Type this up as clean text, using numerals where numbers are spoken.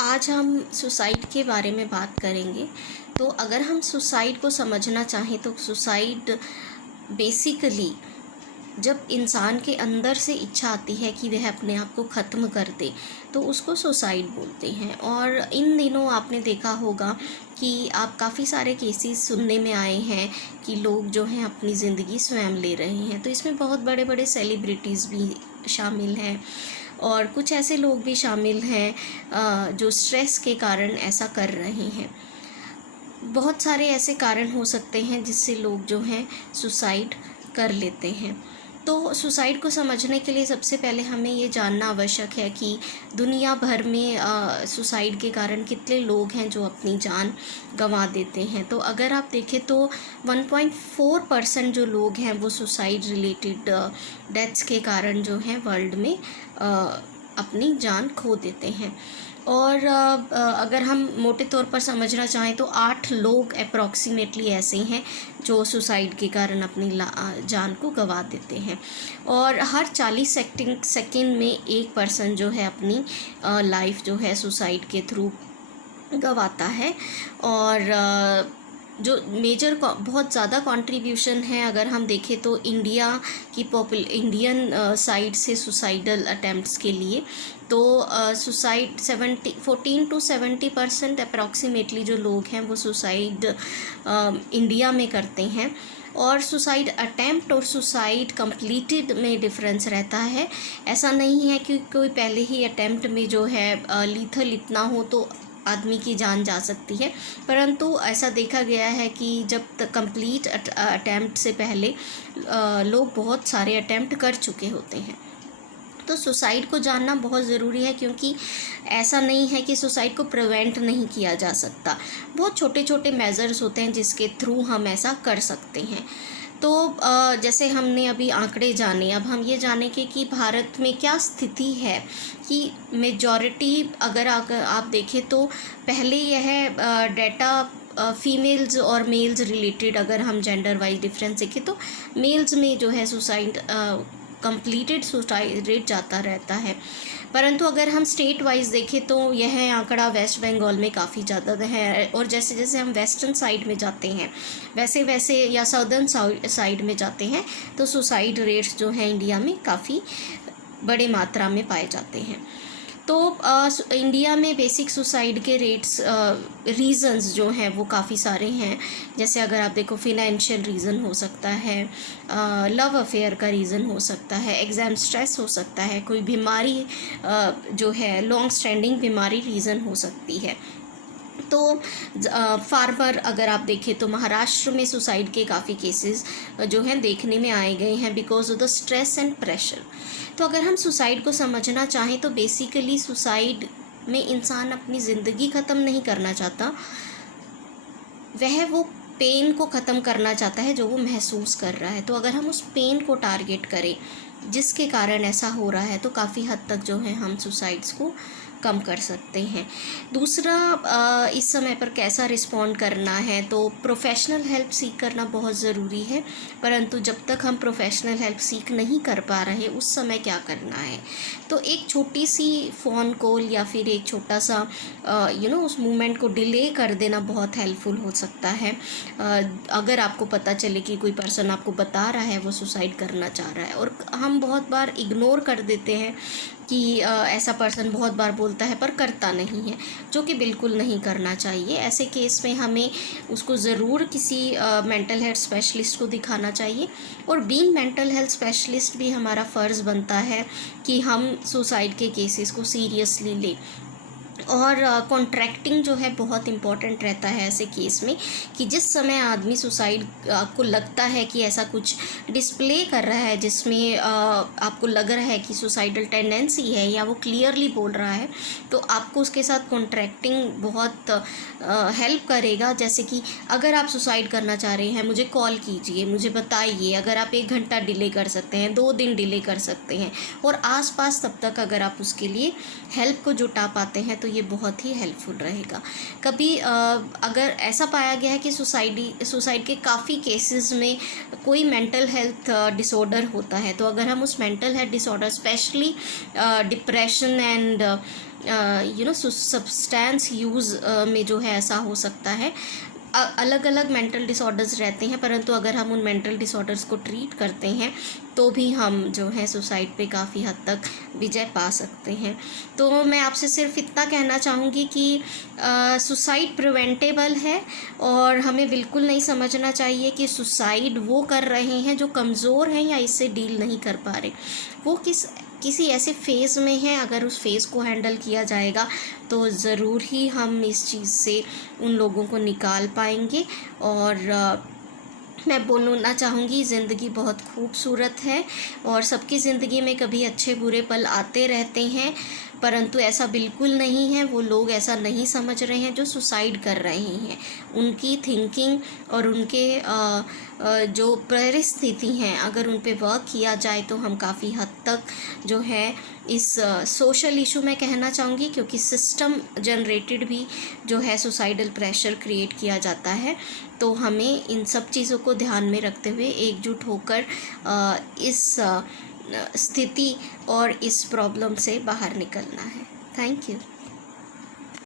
आज हम सुसाइड के बारे में बात करेंगे। तो अगर हम सुसाइड को समझना चाहें तो सुसाइड बेसिकली जब इंसान के अंदर से इच्छा आती है कि वह अपने आप को ख़त्म कर दे तो उसको सुसाइड बोलते हैं। और इन दिनों आपने देखा होगा कि आप काफ़ी सारे केसेस सुनने में आए हैं कि लोग जो हैं अपनी ज़िंदगी स्वयं ले रहे हैं। तो इसमें बहुत बड़े बड़े सेलिब्रिटीज़ भी शामिल हैं और कुछ ऐसे लोग भी शामिल हैं जो स्ट्रेस के कारण ऐसा कर रहे हैं। बहुत सारे ऐसे कारण हो सकते हैं जिससे लोग जो हैं सुसाइड कर लेते हैं। तो सुसाइड को समझने के लिए सबसे पहले हमें ये जानना आवश्यक है कि दुनिया भर में सुसाइड के कारण कितने लोग हैं जो अपनी जान गंवा देते हैं। तो अगर आप देखें तो 1.4% जो लोग हैं वो सुसाइड रिलेटेड डेथ्स के कारण जो हैं वर्ल्ड में अपनी जान खो देते हैं। और अगर हम मोटे तौर पर समझना चाहें तो 8 लोग अप्रॉक्सीमेटली ऐसे हैं जो सुसाइड के कारण अपनी जान को गंवा देते हैं। और हर 40 सेकंड में एक पर्सन जो है अपनी लाइफ जो है सुसाइड के थ्रू गंवाता है। और जो मेजर बहुत ज़्यादा कंट्रीब्यूशन है अगर हम देखें तो इंडियन साइड से सुसाइडल अटेम्प्ट्स के लिए तो सुसाइड 14 to 70% अप्रॉक्सीमेटली जो लोग हैं वो सुसाइड इंडिया में करते हैं। और सुसाइड अटेम्प्ट और सुसाइड कंप्लीटेड में डिफरेंस रहता है। ऐसा नहीं है कि कोई पहले ही अटेम्प्ट में जो है लीथल इतना हो तो आदमी की जान जा सकती है, परंतु ऐसा देखा गया है कि जब तक कंप्लीट अटेम्प्ट से पहले लोग बहुत सारे अटेम्प्ट कर चुके होते हैं। तो सुसाइड को जानना बहुत ज़रूरी है क्योंकि ऐसा नहीं है कि सुसाइड को प्रिवेंट नहीं किया जा सकता। बहुत छोटे छोटे मेजर्स होते हैं जिसके थ्रू हम ऐसा कर सकते हैं। तो जैसे हमने अभी आंकड़े जाने, अब हम ये जानेंगे कि भारत में क्या स्थिति है कि मेजॉरिटी अगर आप देखें तो पहले यह डाटा फीमेल्स और मेल्स रिलेटेड अगर हम जेंडर वाइज डिफरेंस देखें तो मेल्स में जो है सुसाइड कंप्लीटेड सुसाइड रेट जाता रहता है, परंतु अगर हम स्टेट वाइज देखें तो यह आंकड़ा वेस्ट बंगाल में काफ़ी ज़्यादा है। और जैसे जैसे हम वेस्टर्न साइड में जाते हैं वैसे वैसे या साउदर्न साइड में जाते हैं तो सुसाइड रेट्स जो हैं इंडिया में काफ़ी बड़े मात्रा में पाए जाते हैं। तो इंडिया में बेसिक सुसाइड के रेट्स रीज़न्स जो हैं वो काफ़ी सारे हैं। जैसे अगर आप देखो फिनेंशियल रीज़न हो सकता है, लव अफेयर का रीज़न हो सकता है, एग्ज़ाम स्ट्रेस हो सकता है, कोई बीमारी जो है लॉन्ग स्टैंडिंग बीमारी रीज़न हो सकती है। तो फार्मर अगर आप देखें तो महाराष्ट्र में सुसाइड के काफ़ी केसेस जो हैं देखने में आए गए हैं because of the stress and pressure. तो अगर हम सुसाइड को समझना चाहें तो बेसिकली सुसाइड में इंसान अपनी ज़िंदगी ख़त्म नहीं करना चाहता, वह वो पेन को ख़त्म करना चाहता है जो वो महसूस कर रहा है। तो अगर हम उस पेन को टारगेट करें जिसके कारण ऐसा हो रहा है तो काफ़ी हद तक जो है हम सुसाइड्स को कम कर सकते हैं। दूसरा, इस समय पर कैसा रिस्पॉन्ड करना है तो प्रोफेशनल हेल्प सीख करना बहुत ज़रूरी है, परंतु जब तक हम प्रोफेशनल हेल्प सीख नहीं कर पा रहे उस समय क्या करना है तो एक छोटी सी फ़ोन कॉल या फिर एक छोटा सा उस मूवमेंट को डिले कर देना बहुत हेल्पफुल हो सकता है। अगर आपको पता चले कि कोई पर्सन आपको बता रहा है वो सुसाइड करना चाह रहा है और हम बहुत बार इग्नोर कर देते हैं कि ऐसा पर्सन बहुत बार बोलता है पर करता नहीं है, जो कि बिल्कुल नहीं करना चाहिए। ऐसे केस में हमें उसको ज़रूर किसी मेंटल हेल्थ स्पेशलिस्ट को दिखाना चाहिए। और बीइंग मेंटल हेल्थ स्पेशलिस्ट भी हमारा फ़र्ज़ बनता है कि हम सुसाइड के केसेस को सीरियसली लें। और कॉन्ट्रैक्टिंग जो है बहुत इम्पॉर्टेंट रहता है ऐसे केस में कि जिस समय आदमी सुसाइड आपको लगता है कि ऐसा कुछ डिस्प्ले कर रहा है जिसमें आपको लग रहा है कि सुसाइडल टेंडेंसी है या वो क्लियरली बोल रहा है तो आपको उसके साथ कॉन्ट्रैक्टिंग बहुत हेल्प करेगा। जैसे कि अगर आप सुसाइड करना चाह रहे हैं मुझे कॉल कीजिए, मुझे बताइए। अगर आप 1 घंटा डिले कर सकते हैं, 2 दिन डिले कर सकते हैं और आसपास तब तक अगर आप उसके लिए हेल्प को जुटा पाते हैं तो ये बहुत ही हेल्पफुल रहेगा। कभी अगर ऐसा पाया गया है कि सुसाइड के काफ़ी केसेस में कोई मेंटल हेल्थ डिसऑर्डर होता है तो अगर हम उस mental health disorder specially depression and substance use में जो है ऐसा हो सकता है। अलग अलग मेंटल डिसऑर्डर्स रहते हैं, परंतु अगर हम उन मेंटल डिसऑर्डर्स को ट्रीट करते हैं तो भी हम जो है सुसाइड पे काफ़ी हद तक विजय पा सकते हैं। तो मैं आपसे सिर्फ इतना कहना चाहूँगी कि सुसाइड प्रिवेंटेबल है, और हमें बिल्कुल नहीं समझना चाहिए कि सुसाइड वो कर रहे हैं जो कमज़ोर हैं या इससे डील नहीं कर पा रहे। वो किसी ऐसे फ़ेज़ में हैं, अगर उस फ़ेज़ को हैंडल किया जाएगा तो ज़रूर ही हम इस चीज़ से उन लोगों को निकाल पाएंगे। और मैं बोलना चाहूँगी, ज़िंदगी बहुत खूबसूरत है और सबकी ज़िंदगी में कभी अच्छे बुरे पल आते रहते हैं, परंतु ऐसा बिल्कुल नहीं है। वो लोग ऐसा नहीं समझ रहे हैं जो सुसाइड कर रहे हैं। उनकी थिंकिंग और उनके जो परिस्थिति हैं, अगर उन पे वर्क किया जाए तो हम काफ़ी हद तक जो है इस सोशल इशू में कहना चाहूँगी, क्योंकि सिस्टम जनरेटेड भी जो है सुसाइडल प्रेशर क्रिएट किया जाता है। तो हमें इन सब चीज़ों को ध्यान में रखते हुए एकजुट होकर इस स्थिति और इस प्रॉब्लम से बाहर निकलना है। Thank you.